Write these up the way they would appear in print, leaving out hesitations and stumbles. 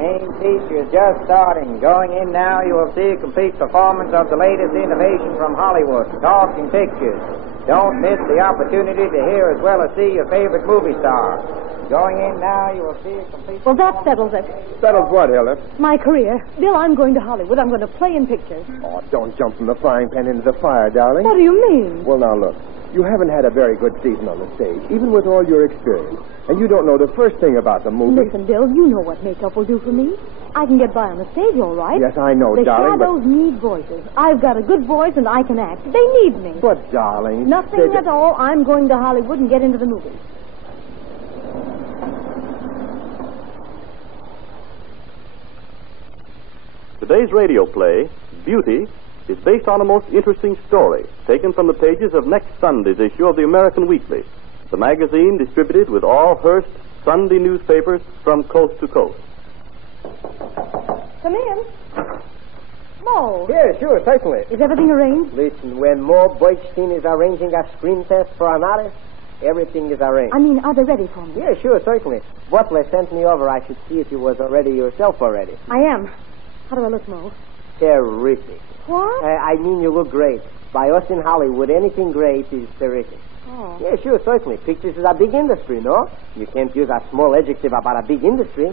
Main feature is just starting. Going in now, you will see a complete performance of the latest innovation from Hollywood, talking pictures. Don't miss the opportunity to hear as well as see your favorite movie star. Going in now, you will see a complete... Well, that settles it. Settles what, Hilda? My career. Bill, I'm going to Hollywood. I'm going to play in pictures. Oh, don't jump from the frying pan into the fire, darling. What do you mean? Well, now, look. You haven't had a very good season on the stage, even with all your experience. And you don't know the first thing about the movie. Listen, Bill, you know what makeup will do for me. I can get by on the stage, all right. Yes, I know, the darling, shadows need voices. I've got a good voice, and I can act. They need me. But, darling... Nothing at all. I'm going to Hollywood and get into the movies. Today's radio play, Beauty, is based on a most interesting story taken from the pages of next Sunday's issue of the American Weekly, the magazine distributed with all Hearst Sunday newspapers from coast to coast. Come in. Mo. Yeah, sure, certainly. Is everything arranged? Listen, when Mo Boystein is arranging a screen test for an artist, everything is arranged. I mean, are they ready for me? Yeah, sure, certainly. Butler sent me over. I should see if you was already yourself already. I am. How do I look, Mo? Terrific. What? I mean, you look great. By us in Hollywood, anything great is terrific. Oh. Yeah, sure, certainly. Pictures is a big industry, no? You can't use a small adjective about a big industry.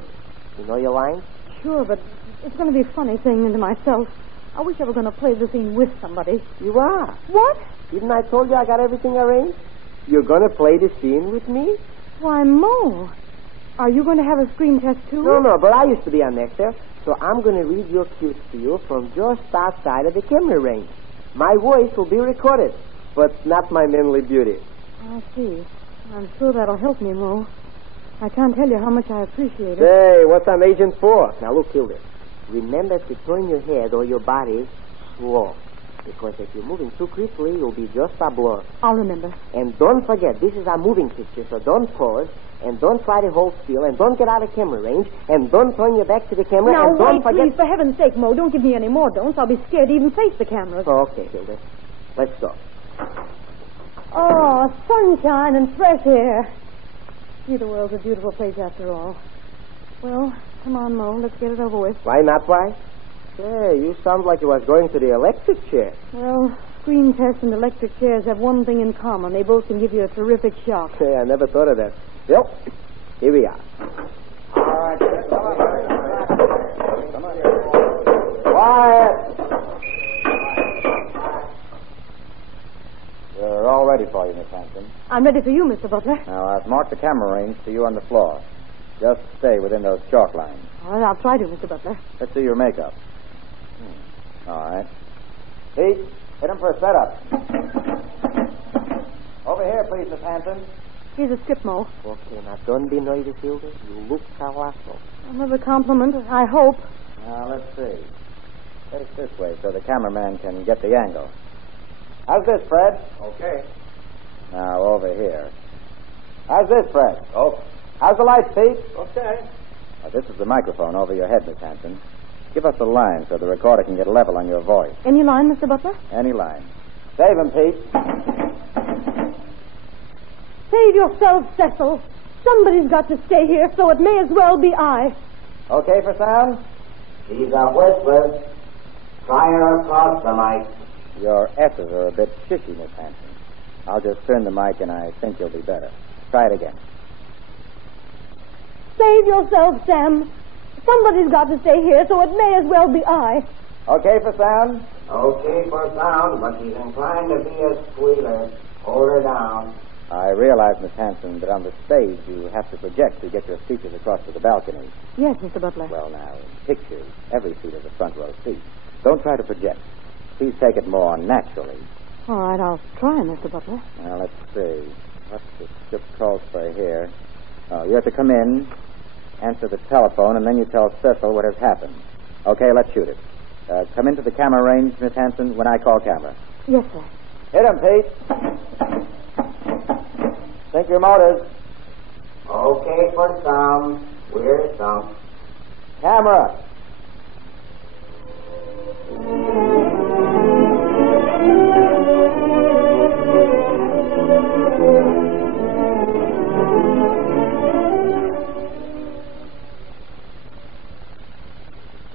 You know your line? Sure, but it's going to be funny saying into myself, I wish I were going to play the scene with somebody. You are. What? Didn't I told you I got everything arranged? You're going to play the scene with me? Why, Mo, are you going to have a screen test, too? No, but I used to be an actor, so I'm going to read your cues to you from just outside of the camera range. My voice will be recorded, but not my manly beauty. I see. I'm sure that'll help me, Mo. I can't tell you how much I appreciate it. Hey, what's an agent for? Now, look, Hilda. Remember to turn your head or your body slow. Because if you're moving too quickly, you'll be just a blur. I'll remember. And don't forget, this is a moving picture, so don't pause, and don't try to hold still, and don't get out of camera range, and don't turn your back to the camera, Now, and don't wait, forget... please, for heaven's sake, Mo, don't give me any more don'ts. I'll be scared to even face the cameras. Oh, okay, Hilda. Let's go. Oh, sunshine and fresh air. Gee, the world's a beautiful place after all. Well, come on, Mo, let's get it over with. Why not, why? Hey, you sound like you was going to the electric chair. Well, screen tests and electric chairs have one thing in common. They both can give you a terrific shock. Hey, I never thought of that. Well, here we are. All right. Come on. Quiet. We're all ready for you, Miss Hanson. I'm ready for you, Mr. Butler. Now, I've marked the camera range to you on the floor. Just stay within those chalk lines. All right, I'll try to, Mr. Butler. Let's see your makeup. All right. Pete, hit him for a setup. Over here, please, Miss Hanson. Here's a script, Mo. Okay, now don't be noisy, Hilda. You look colossal. Another compliment, I hope. Now, let's see. Face this way so the cameraman can get the angle. How's this, Fred? Okay. Now, over here. How's this, Fred? Oh. How's the lights, Pete? Okay. Now, this is the microphone over your head, Miss Hanson. Give us a line so the recorder can get level on your voice. Any line, Mr. Butler? Any line. Save him, Pete. Save yourself, Cecil. Somebody's got to stay here, so it may as well be I. Okay for sound? She's a whisper. Try her across the mic. Your S's are a bit shishy, Miss Hanson. I'll just turn the mic and I think you'll be better. Try it again. Save yourself, Sam. Somebody's got to stay here, so it may as well be I. Okay for sound? Okay for sound, but she's inclined to be a squealer. Hold her down. I realize, Miss Hanson, that on the stage you have to project to get your speeches across to the balcony. Yes, Mr. Butler. Well, now, in pictures, every seat is a front row seat. Don't try to project. Please take it more naturally. All right, I'll try, Mr. Butler. Now, let's see. What's the script calls for here? Oh, you have to come in, answer the telephone, and then you tell Cecil what has happened. Okay, let's shoot it. Come into the camera range, Miss Hanson, when I call camera. Yes, sir. Hit him, Pete. Think your motors. Okay for sound. We're sunk. Camera.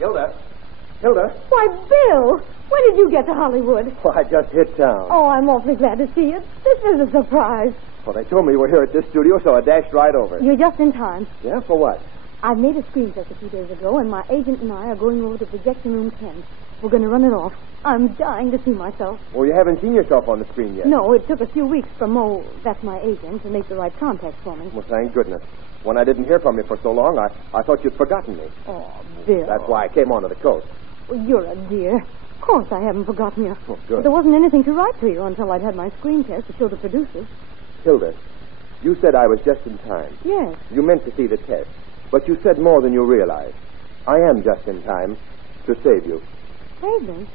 Hilda? Hilda? Why, Bill, when did you get to Hollywood? Well, I just hit town. Oh, I'm awfully glad to see you. This is a surprise. Well, they told me you were here at this studio, so I dashed right over. You're just in time. Yeah, for what? I made a screen test a few days ago, and my agent and I are going over to projection room 10. We're going to run it off. I'm dying to see myself. Well, you haven't seen yourself on the screen yet. No, it took a few weeks for Mo, that's my agent, to make the right contact for me. Well, thank goodness. When I didn't hear from you for so long, I thought you'd forgotten me. Oh, Bill. That's why I came on to the coast. Well, you're a dear. Of course I haven't forgotten you. Oh, good. But there wasn't anything to write to you until I'd had my screen test to show the producers. Hilda, you said I was just in time. Yes. You meant to see the test, but you said more than you realized. I am just in time to save you. Save me?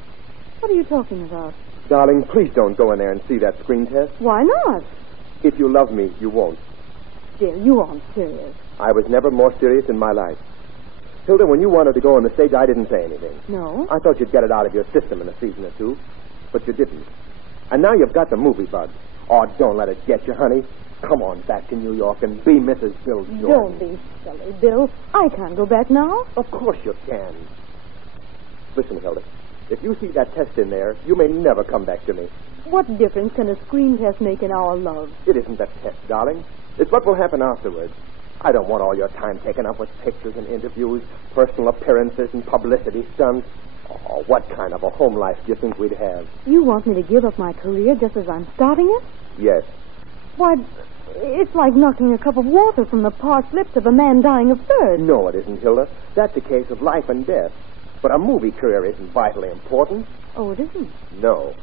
What are you talking about? Darling, please don't go in there and see that screen test. Why not? If you love me, you won't. Bill, you aren't serious. I was never more serious in my life. Hilda, when you wanted to go on the stage, I didn't say anything. No? I thought you'd get it out of your system in a season or two, but you didn't. And now you've got the movie bug. Oh, don't let it get you, honey. Come on back to New York and be Mrs. Bill Jordan. Don't be silly, Bill. I can't go back now. Of course you can. Listen, Hilda. If you see that test in there, you may never come back to me. What difference can a screen test make in our love? It isn't that test, darling. It's what will happen afterwards. I don't want all your time taken up with pictures and interviews, personal appearances and publicity stunts. Oh, what kind of a home life do you think we'd have? You want me to give up my career just as I'm starting it? Yes. Why, it's like knocking a cup of water from the parched lips of a man dying of thirst. No, it isn't, Hilda. That's a case of life and death. But a movie career isn't vitally important. Oh, it isn't? No.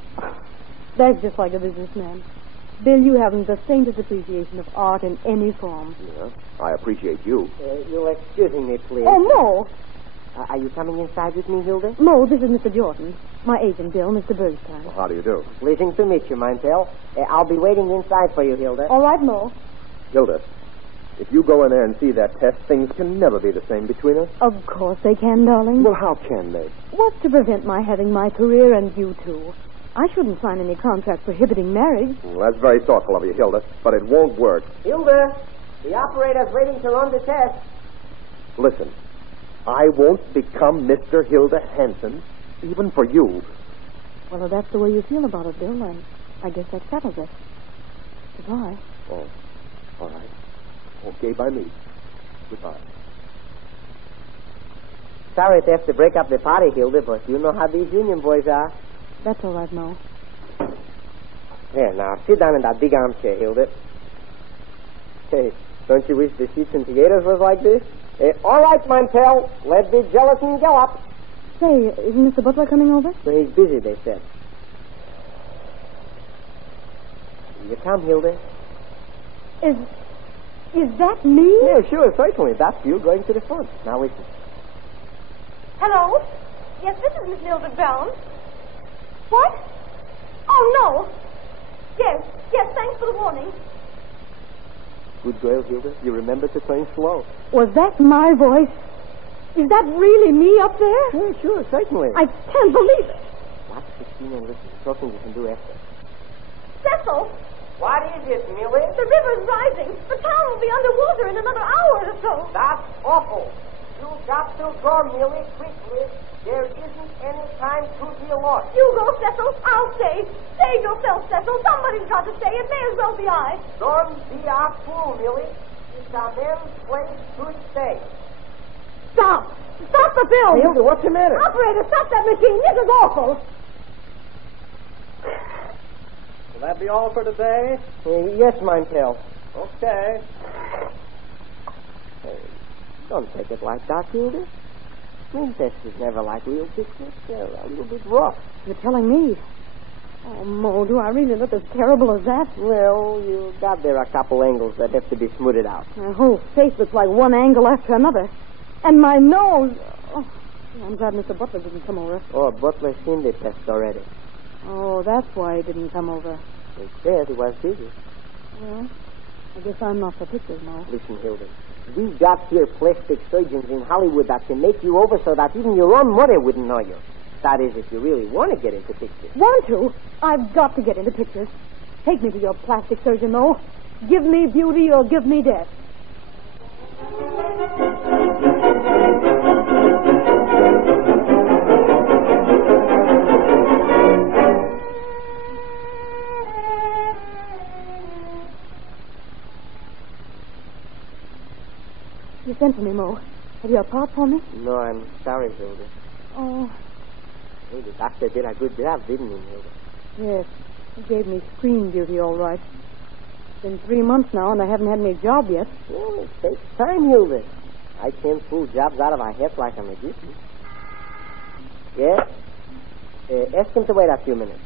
That's just like a businessman. Bill, you haven't the faintest appreciation of art in any form. Yeah, I appreciate you. You'll excuse me, please. Oh, Mo! Are you coming inside with me, Hilda? Mo, this is Mr. Jordan. My agent, Bill, Mr. Bernstein. Well, how do you do? Pleasing to meet you, Montel. I'll be waiting inside for you, Hilda. All right, Mo. Hilda, if you go in there and see that test, things can never be the same between us. Of course they can, darling. Well, how can they? What's to prevent my having my career and you too? I shouldn't sign any contract prohibiting marriage. Well, that's very thoughtful of you, Hilda, but it won't work. Hilda, the operator's waiting to run the test. Listen, I won't become Mr. Hilda Hanson, even for you. Well, if that's the way you feel about it, Bill, I guess that settles it. Goodbye. Oh, all right. Okay, by me. Goodbye. Sorry to have to break up the party, Hilda, but you know how these union boys are. That's all right, Mo. Here, now, sit down in that big armchair, Hilda. Hey, don't you wish the seats in theaters was like this? All right, Montel. Let's be jealous and gallop. Say, isn't Mr. Butler coming over? Well, he's busy, they said. You come, Hilda. Is that me? Yeah, sure, certainly. That's you going to the front. Now, listen. Hello? Yes, this is Miss Mildred Brown. What? Oh, no. Yes, thanks for the warning. Good girl, Hilda. You remember to turn slow. Was that my voice? Is that really me up there? Yeah, sure, certainly. I can't believe it. Watch the scene and listen. Talking you can do after. Cecil, What is it, Millie? the river's rising. The town will be underwater in another hour or so. That's awful. You got to go, Millie, quickly. There isn't any time to be lost. You go, Cecil. I'll stay. Save yourself, Cecil. Somebody's got to stay. It may as well be I. Don't be a fool, Millie. It's a man's place to stay. Stop. Stop the film. Hilda, what's the matter? Operator, stop that machine. This is awful. Will that be all for today? Yes, Montel. Okay. Don't take it like that, Hilda. Screen tests is never like real pictures. They're a little bit rough. You're telling me. Oh, Mo, do I really look as terrible as that? Well, you got there a couple angles that have to be smoothed out. My whole face looks like one angle after another. And my nose. Oh, I'm glad Mr. Butler didn't come over. Oh, Butler's seen the test already. Oh, that's why he didn't come over. He said he was busy. Well, I guess I'm not for pictures, Mo. Listen, Hilda. We've got here plastic surgeons in Hollywood that can make you over so that even your own mother wouldn't know you. That is, if you really want to get into pictures. Want to? I've got to get into pictures. Take me to your plastic surgeon, Mo. Give me beauty or give me death. Have you a part for me? No, I'm sorry, Hilda. Oh, Hey, the doctor did a good job, didn't he, Hilda? yes. He gave me screen duty, all right. It's been 3 months now, and I haven't had any job yet. Well, it takes time, Hilda. I can't pull jobs out of our heads like a magician. Yes? Ask him to wait a few minutes.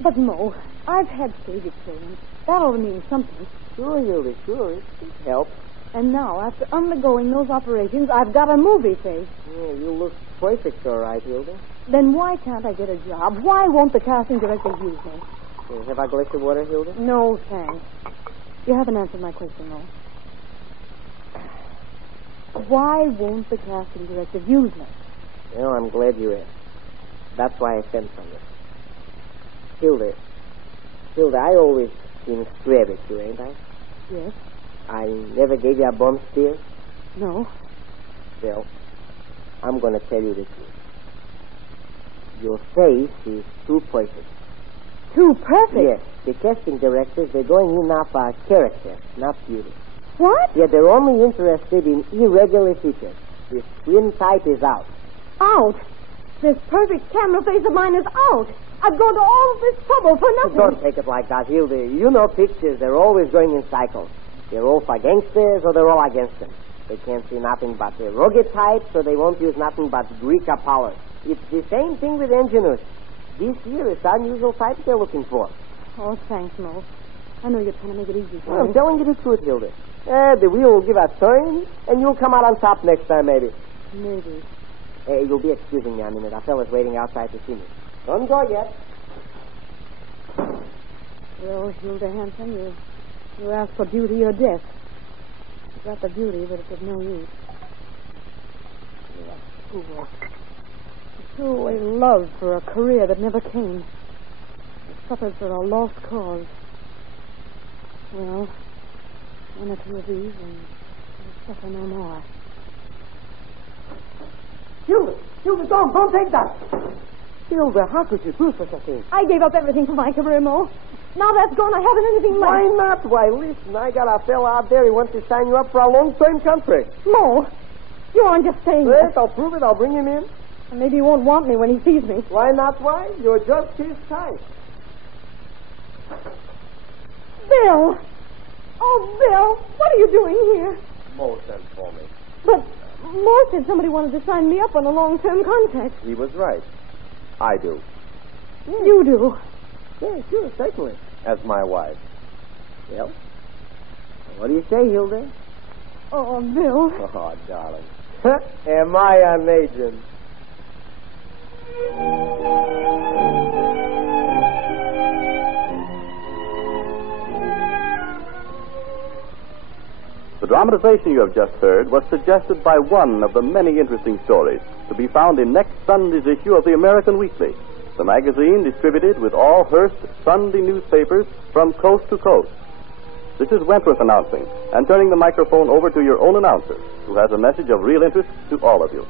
But, Mo, I've had stage experience. That ought to mean something. Sure, Hilda, sure. It helps. And now, after undergoing those operations, I've got a movie face. Yeah, you look perfect, all right, Hilda. Then why can't I get a job? Why won't the casting director use me? Have I a glass of water, Hilda? No, thanks. You haven't answered my question, Mo. Why won't the casting director use me? Well, I'm glad you asked. That's why I sent for you. Hilda, I always been square with you, ain't I? Yes. I never gave you a bum steer. No. Well, I'm going to tell you the truth. Your face is too perfect. Too perfect? Yes. The casting directors, they're going in now for character, not beauty. What? Yeah, they're only interested in irregular features. The skin type is out. Out? This perfect camera face of mine is out. I've gone to all of this trouble for nothing. Don't take it like that, Hilda. You know pictures, they're always going in cycles. They're all for gangsters or they're all against them. They can't see nothing but the rugged type, so they won't use nothing but Greek power. It's the same thing with engineers. This year, it's unusual types they're looking for. Oh, thanks, Mo. I know you're trying to make it easy for Well, me. I'm telling you the truth, Hilda. The wheel will give a turn, and you'll come out on top next time, maybe. Maybe. Hey, you'll be excusing me a minute. A fella's waiting outside to see me. Don't go yet. Well, Hilda Hanson, you asked for beauty or death. You got the beauty, but it's of no use. You're a fool. You threw away love for a career that never came. You suffered for a lost cause. Well, one or two of these, and you'll suffer no more. Hilda, don't take that. Hilda, how could you do such a thing? I gave up everything for my career, Mo. Now that's gone, I haven't anything left. Why not? Why, listen, I got a fella out there. He wants to sign you up for a long-term contract. Mo, you aren't just saying Yes, that. I'll prove it. I'll bring him in. And maybe he won't want me when he sees me. Why not? Why? You're just his type. Bill! Oh, Bill, what are you doing here? Mo sent for me. But Mo said somebody wanted to sign me up on a long-term contract. He was right. I do. You do. Yeah, sure, certainly. As my wife. Well, what do you say, Hilda? Oh, Bill. Oh, darling. Am I an agent? The dramatization you have just heard was suggested by one of the many interesting stories to be found in next Sunday's issue of the American Weekly, the magazine distributed with all Hearst Sunday newspapers from coast to coast. This is Wentworth announcing and turning the microphone over to your own announcer, who has a message of real interest to all of you.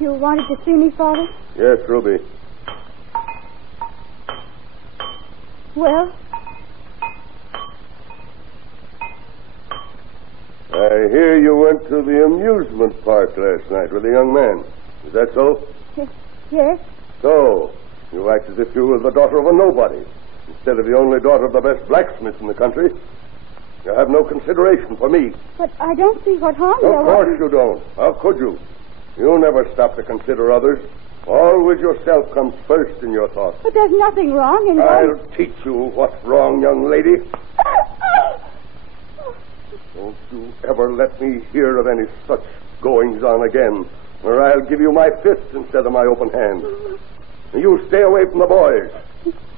You wanted to see me, Father? Yes, Ruby. Well? I hear you went to the amusement park last night with a young man. Is that so? Yes. So, you act as if you were the daughter of a nobody, instead of the only daughter of the best blacksmith in the country. You have no consideration for me. But I don't see what harm there was. Of course you don't. How could you? You never stop to consider others. Always yourself comes first in your thoughts. But there's nothing wrong in I'll teach you what's wrong, young lady. Don't you ever let me hear of any such goings-on again, or I'll give you my fist instead of my open hand. You stay away from the boys.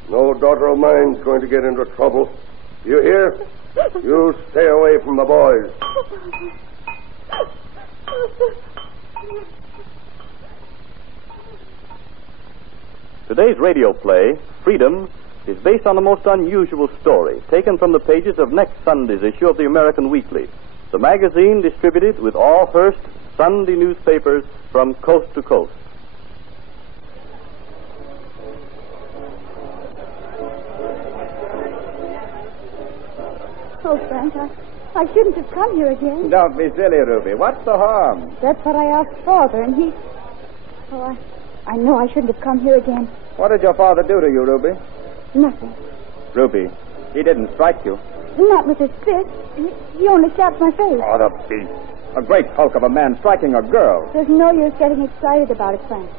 No daughter of mine's going to get into trouble. You hear? You stay away from the boys. Today's radio play, Freedom, is based on a most unusual story taken from the pages of next Sunday's issue of the American Weekly, the magazine distributed with all Hearst Sunday newspapers from coast to coast. Oh, Frank, I shouldn't have come here again. Don't be silly, Ruby. What's the harm? That's what I asked Father, and he... Oh, I know I shouldn't have come here again. What did your father do to you, Ruby? Nothing. Ruby, he didn't strike you. Not with his fist. He only slapped my face. Oh, the beast. A great hulk of a man striking a girl. There's no use getting excited about it, Frank.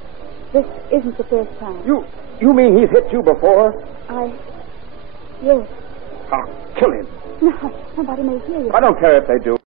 This isn't the first time. You mean he's hit you before? Yes. I'll kill him. No, somebody may hear you. I don't care if they do.